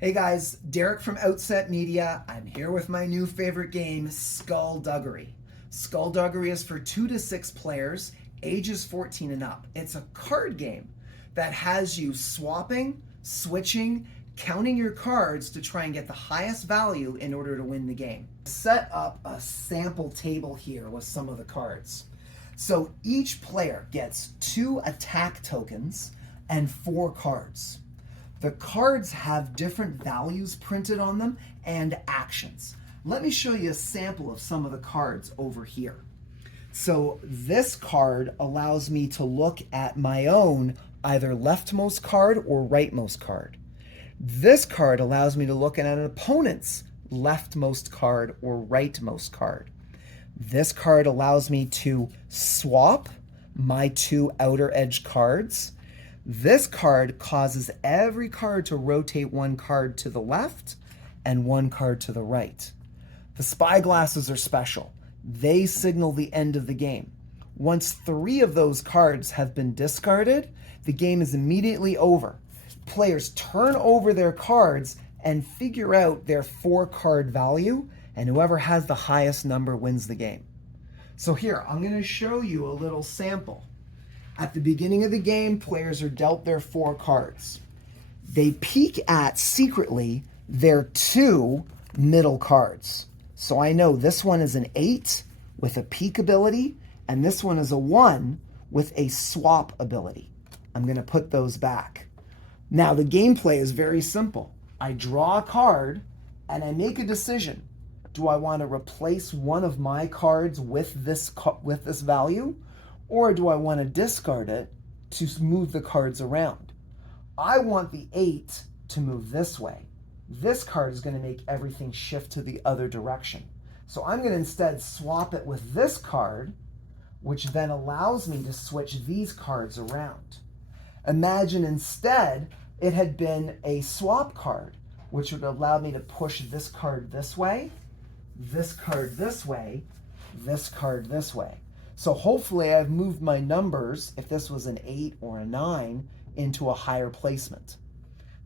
Hey guys, Derek from Outset Media. I'm here with my new favorite game, Skullduggery. Skullduggery is for 2 to 6 players, ages 14 and up. It's a card game that has you swapping, switching, counting your cards to try and get the highest value in order to win the game. Set up a sample table here with some of the cards. So each player gets 2 attack tokens and 4 cards. The cards have different values printed on them and actions. Let me show you a sample of some of the cards over here. So this card allows me to look at my own either leftmost card or rightmost card. This card allows me to look at an opponent's leftmost card or rightmost card. This card allows me to swap my 2 outer edge cards. This card causes every card to rotate 1 card to the left and 1 card to the right. The spyglasses are special. They signal the end of the game. Once 3 of those cards have been discarded, the game is immediately over. Players turn over their cards and figure out their 4-card value, and whoever has the highest number wins the game. So here, I'm going to show you a little sample. At the beginning of the game, players are dealt their 4 cards. They peek at, secretly, their 2 middle cards. So I know this one is an 8 with a peek ability, and this one is a 1 with a swap ability. I'm going to put those back. Now, the gameplay is very simple. I draw a card, and I make a decision. Do I want to replace one of my cards with this value? Or do I want to discard it to move the cards around? I want the 8 to move this way. This card is going to make everything shift to the other direction. So I'm going to instead swap it with this card, which then allows me to switch these cards around. Imagine instead it had been a swap card, which would allow me to push this card this way, this card this way, this card this way. So hopefully I've moved my numbers, if this was an 8 or a 9, into a higher placement.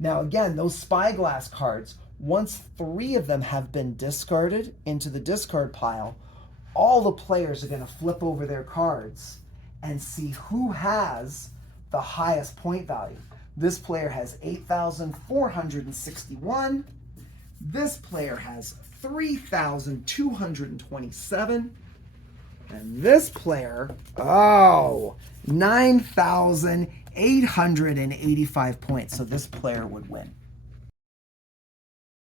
Now again, those spyglass cards, once 3 of them have been discarded into the discard pile, all the players are going to flip over their cards and see who has the highest point value. This player has 8,461. This player has 3,227. And this player, 9,885 points. So this player would win.